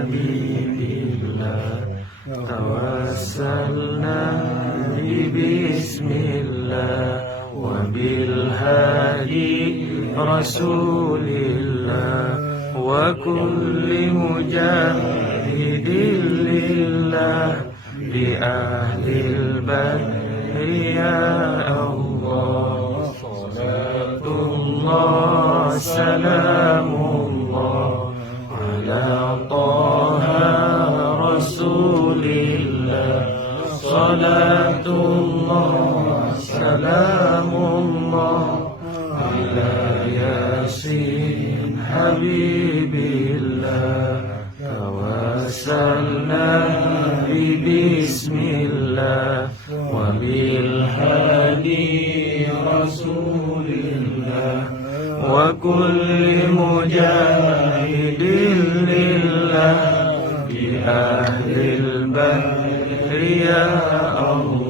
حبيب الله توسلنا بسم الله وبالهادي رسول الله وكل مجاهد لله بأهل البدر يا الله صلاة الله سلام الله على طه رسول الله صلاة الله سلام الله على ياسين حبيب الله توسلنا بسم الله وبالهادي رسول الله وكل مجاهد لله بأهل البدر يا الله